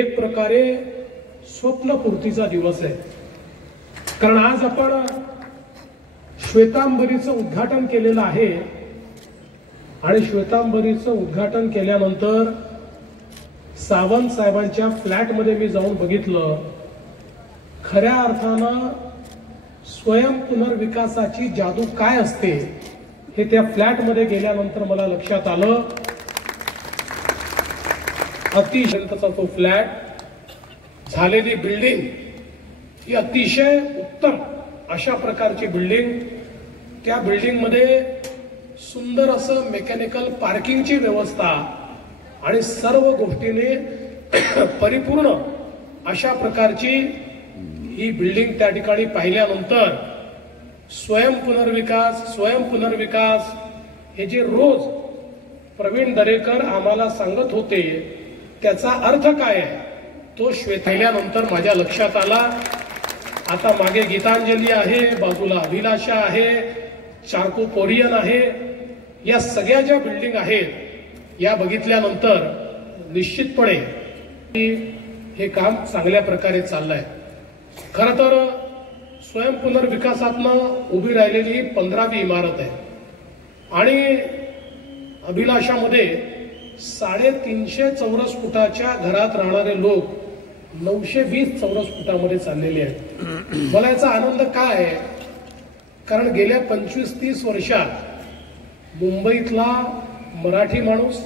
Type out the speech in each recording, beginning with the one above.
एक प्रकारे स्वप्नपूर्तीचा दिवस आहे, कारण आज आपण श्वेतांबरीचं उद्घाटन केलेलं आहे आणि श्वेतांबरीचं उद्घाटन केल्यानंतर सावंत साहेबांच्या फ्लॅटमध्ये मी जाऊन बघितलं. खऱ्या अर्थानं स्वयं पुनर्विकासाची जादू काय असते हे त्या फ्लॅटमध्ये गेल्यानंतर मला लक्षात आलं. अतिशयचा तो फ्लॅट, झालेली बिल्डिंग ही अतिशय उत्तम अशा प्रकारची बिल्डिंग. त्या बिल्डिंग मध्ये सुंदर असं मेकॅनिकल पार्किंगची व्यवस्था आणि सर्व गोष्टीने परिपूर्ण अशा प्रकारची ही बिल्डिंग त्या ठिकाणी पाहिल्यानंतर स्वयं पुनर्विकास हे जे रोज प्रवीण दरेकर आम्हाला सांगत होते त्याचा अर्थ काय आहे तो पाहिल्यानंतर माझ्या लक्षात आला. आता मागे गीतांजली आहे, बाजूला अभिलाषा आहे, चारको कोरियन आहे, या सगळ्या ज्या बिल्डिंग आहेत या बघितल्यानंतर निश्चितपणे हे काम चांगल्या प्रकारे चाललंय. खरं तर स्वयं पुनर्विकासातनं उभी राहिलेली 15वी इमारत आहे आणि अभिलाषामध्ये 350 चौरस फुटाच्या घरात राहणारे लोक 920 चौरस फुटामध्ये चाललेले आहेत. मला याचा आनंद काय आहे, कारण गेल्या 25-30 वर्षात मुंबईतला मराठी माणूस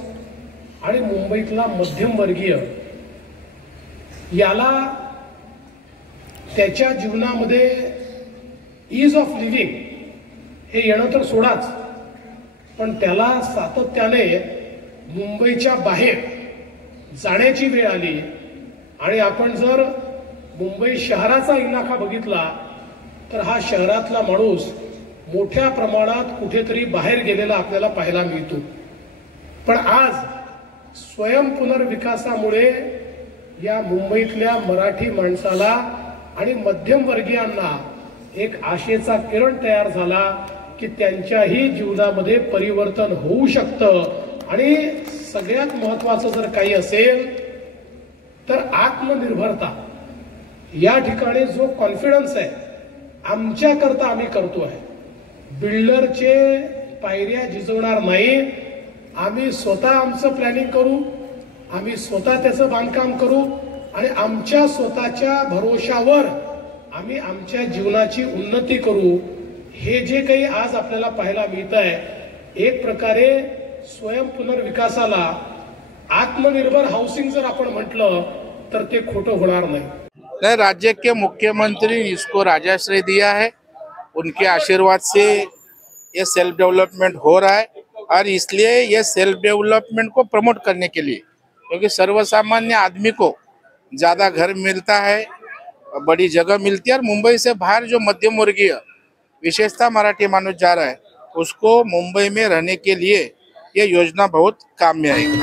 आणि मुंबईतला मध्यमवर्गीय याला त्याच्या जीवनामध्ये ईज ऑफ लिव्हिंग हे येणं तर सोडाच, पण त्याला सातत्याने मुंबईच्या बाहेर जाण्याची वेळ आली. आणि आपण जर मुंबई शहराचा इलाका बघितला तर हा शहरातला माणूस मोठ्या प्रमाणात कुठेतरी बाहेर गेलेला आपल्याला पाहायला मिळतो. पण आज स्वयं पुनर्विकासामुळे या मुंबईतल्या मराठी माणसाला आणि मध्यमवर्गीयांना एक आशेचा किरण तयार झाला की त्यांच्याही जीवनामध्ये परिवर्तन होऊ शकतं. आणि सगळ्यात महत्वाचं जर काही असेल तर आत्मनिर्भरता. या ठिकाणी जो कॉन्फिडन्स आहे आमच्याकरता आम्ही करतो आहे, बिल्डरचे पायऱ्या झिजवणार नाही. आम्ही स्वतः आमचं प्लॅनिंग करू, आम्ही स्वतः त्याचं बांधकाम करू आणि आमच्या स्वतःच्या भरोशावर आम्ही आमच्या जीवनाची उन्नती करू. हे जे काही आज आपल्याला पाहायला मिळत आहे एक प्रकारे स्वयं पुनर्विकासाला आत्मनिर्भर हाउसिंग जर आपण म्हटलं तर ते खोटं होणार नाही. राज्य के मुख्यमंत्री इसको राजाश्रय दिया है, उनके आशीर्वाद से ये सेल्फ डेवलपमेंट हो रहा है और इसलिए ये सेल्फ डेवलपमेंट को प्रमोट करने के लिए, क्योंकि सर्वसामान्य आदमी को ज़्यादा घर मिलता है, बड़ी जगह मिलती है और मुंबई से बाहर जो मध्यम वर्गीय विशेषतः मराठी मानुष जा रहा है उसको मुंबई में रहने के लिए ये योजना बहुत काम में आएगी.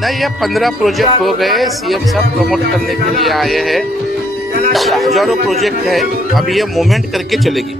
नहीं, ये 15 प्रोजेक्ट हो गए, सीएम साहब प्रमोट करने के लिए आए हैं. हजारों प्रोजेक्ट है, अब ये मूवमेंट करके चलेगी.